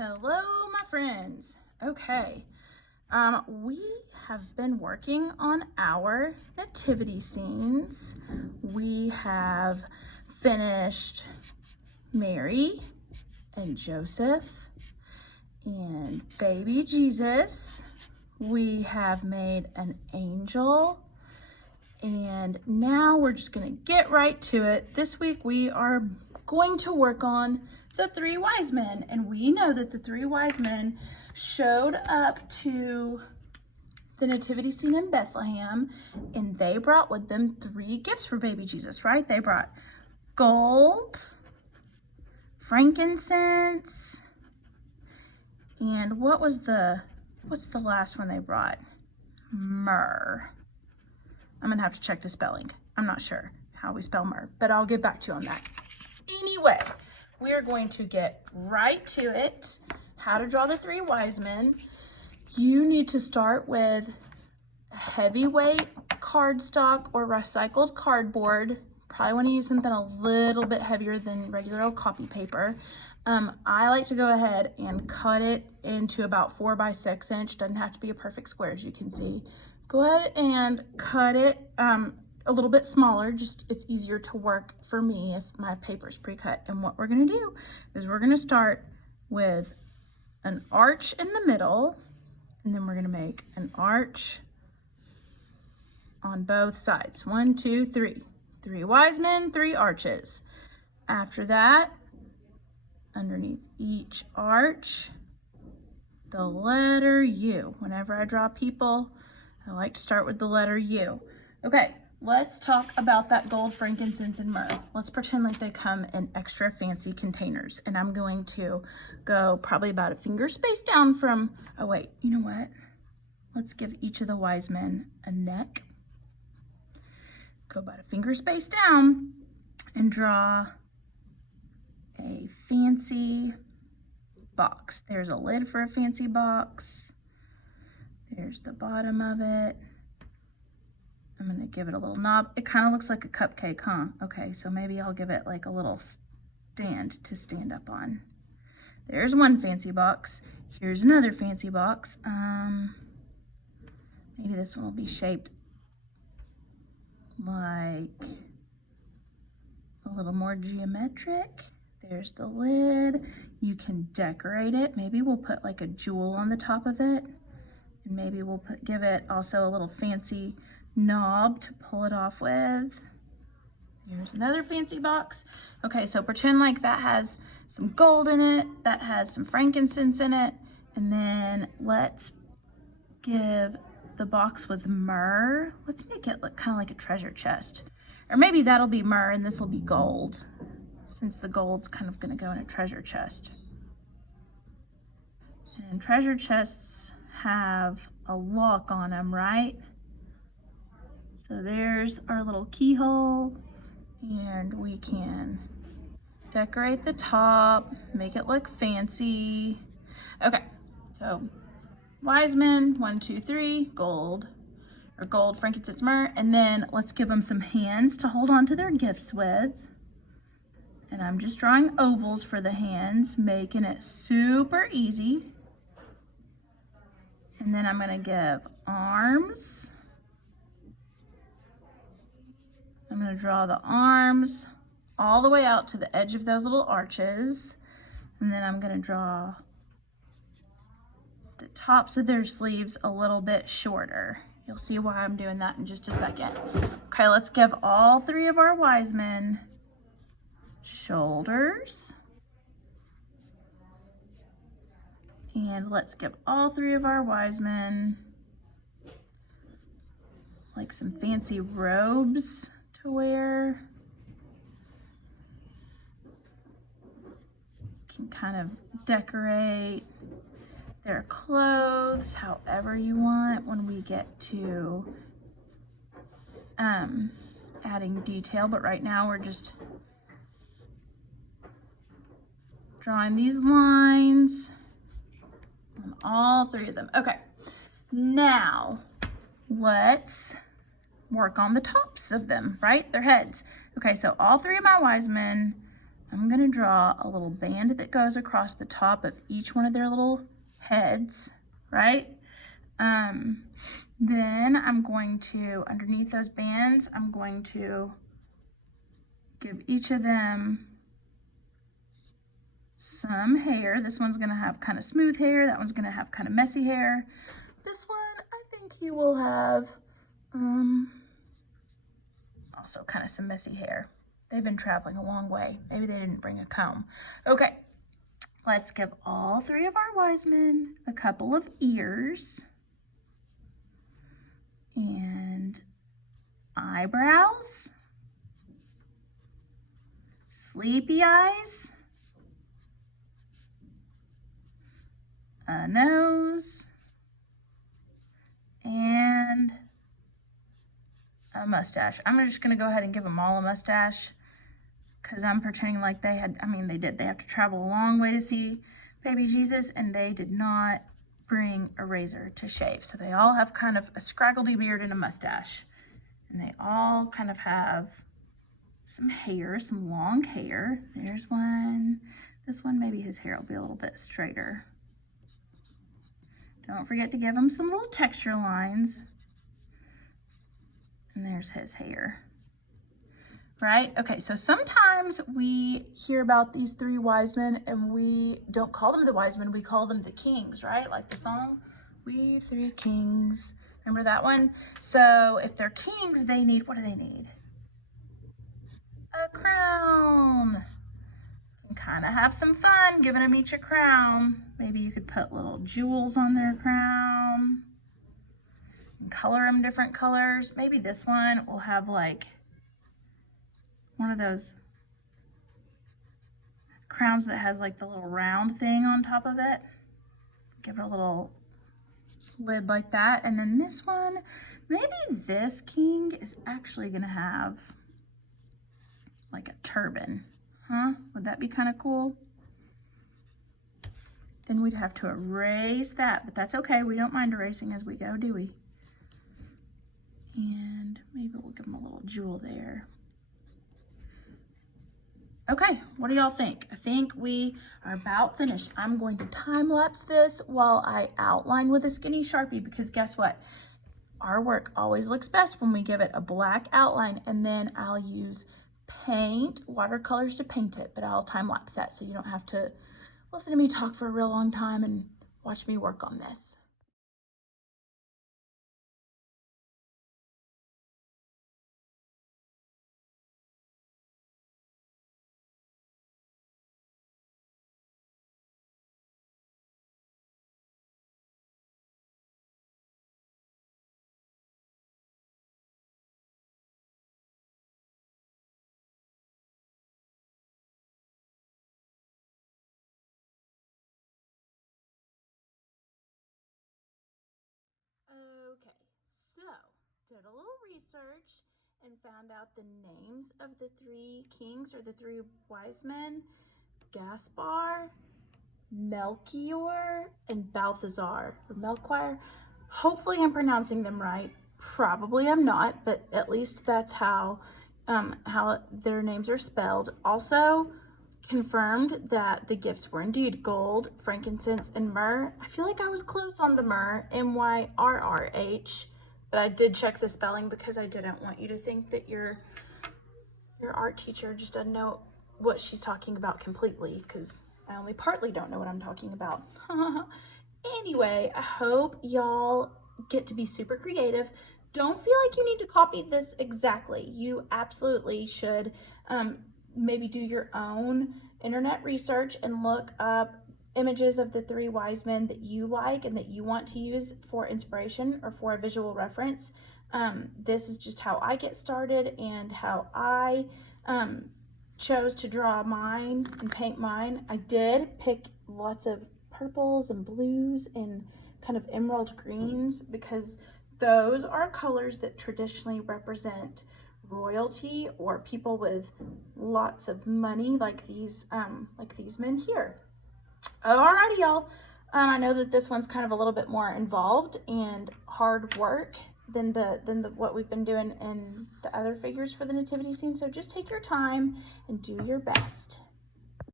Hello, my friends. Okay, we have been working on our nativity scenes. We have finished Mary and Joseph and baby Jesus. We have made an angel, and now we're just gonna get right to it. This week we are going to work on the three wise men, and we know that the three wise men showed up to the nativity scene in Bethlehem, and they brought with them three gifts for baby Jesus, right? They brought gold, frankincense, and what's the last one they brought? Myrrh. I'm gonna have to check the spelling. I'm not sure how we spell myrrh, but I'll get back to you on that. Anyway, we are going to get right to it. How to draw the three wise men. You need to start with heavyweight cardstock or recycled cardboard. Probably want to use something a little bit heavier than regular old copy paper. I like to go ahead and cut it into about 4 by 6 inch. Doesn't have to be a perfect square, as you can see. Go ahead and cut it a little bit smaller, just it's easier to work for me if my paper's pre-cut. And what we're gonna do is we're gonna start with an arch in the middle, and then we're gonna make an arch on both sides. 1, 2, 3. 3 wise men, 3 arches. After that, underneath each arch, the letter U. Whenever I draw people, I like to start with the letter U. Okay, let's talk about that gold, frankincense, and myrrh. Let's pretend like they come in extra fancy containers. And I'm going to go probably about a finger space down from, oh wait, you know what? Let's give each of the wise men a neck. Go about a finger space down and draw a fancy box. There's a lid for a fancy box. There's the bottom of it. I'm gonna give it a little knob. It kind of looks like a cupcake, huh? Okay, so maybe I'll give it like a little stand to stand up on. There's one fancy box. Here's another fancy box. Maybe this one will be shaped like a little more geometric. There's the lid. You can decorate it. Maybe we'll put like a jewel on the top of it. And maybe we'll give it also a little fancy knob to pull it off with. Here's another fancy box. Okay, so pretend like that has some gold in it, that has some frankincense in it, and then let's give the box with myrrh. Let's make it look kind of like a treasure chest. Or maybe that'll be myrrh and this will be gold, since the gold's kind of gonna go in a treasure chest. And treasure chests have a lock on them, right? So there's our little keyhole, and we can decorate the top, make it look fancy. Okay, so wise men, 1, 2, 3, gold, frankincense, myrrh, and then let's give them some hands to hold on to their gifts with. And I'm just drawing ovals for the hands, making it super easy. And then I'm gonna give arms. I'm gonna draw the arms all the way out to the edge of those little arches. And then I'm gonna draw the tops of their sleeves a little bit shorter. You'll see why I'm doing that in just a second. Okay, let's give all 3 of our wise men shoulders. And let's give all 3 of our wise men like some fancy robes to wear. You can kind of decorate their clothes however you want when we get to adding detail, but right now we're just drawing these lines on all 3 of them. Okay, now let's work on the tops of them, right? Their heads. Okay, so all 3 of my wise men I'm going to draw a little band that goes across the top of each one of their little heads, right? Then I'm going to, underneath those bands, I'm going to give each of them some hair. This one's going to have kind of smooth hair. That one's going to have kind of messy hair. This one, I think he will have also kind of some messy hair. They've been traveling a long way. Maybe they didn't bring a comb. Okay, let's give all three of our wise men a couple of ears and eyebrows, sleepy eyes, a nose, and a mustache. I'm just going to go ahead and give them all a mustache because I'm pretending like they had, I mean, they did. They have to travel a long way to see baby Jesus, and they did not bring a razor to shave. So they all have kind of a scraggledy beard and a mustache. And they all kind of have some hair, some long hair. There's one. This one, maybe his hair will be a little bit straighter. Don't forget to give him some little texture lines. And there's his hair. Right? Okay, so sometimes we hear about these three wise men and we don't call them the wise men, we call them the kings, right? Like the song, We Three Kings. Remember that one? So if they're kings, they need, what do they need? A crown. And kind of have some fun giving them each a crown. Maybe you could put little jewels on their crown and color them different colors. Maybe this one will have like one of those crowns that has like the little round thing on top of it. Give it a little lid like that. And then this one, maybe this king is actually gonna have like a turban, huh? Would that be kind of cool? Then we'd have to erase that, but that's okay. We don't mind erasing as we go, do we? And maybe we'll give them a little jewel there. Okay, what do y'all think? I think we are about finished. I'm going to time lapse this while I outline with a skinny Sharpie because guess what? Our work always looks best when we give it a black outline, and then I'll use paint, watercolors to paint it, but I'll time lapse that so you don't have to listen to me talk for a real long time and watch me work on this. Okay, so did a little research and found out the names of the three kings or the three wise men: Gaspar, Melchior, and Balthazar, or Melchior. Hopefully I'm pronouncing them right. Probably I'm not, but at least that's how their names are spelled. Also confirmed that the gifts were indeed gold, frankincense, and myrrh. I feel like I was close on the myrrh, M-Y-R-R-H, but I did check the spelling because I didn't want you to think that your art teacher just doesn't know what she's talking about completely, because I only partly don't know what I'm talking about. Anyway, I hope y'all get to be super creative. Don't feel like you need to copy this exactly. You absolutely should maybe do your own internet research and look up images of the three wise men that you like and that you want to use for inspiration or for a visual reference. This is just how I get started and how I chose to draw mine and paint mine. I did pick lots of purples and blues and kind of emerald greens because those are colors that traditionally represent royalty or people with lots of money, like these men here. Alrighty, y'all. I know that this one's kind of a little bit more involved and hard work than what we've been doing in the other figures for the nativity scene. So just take your time and do your best.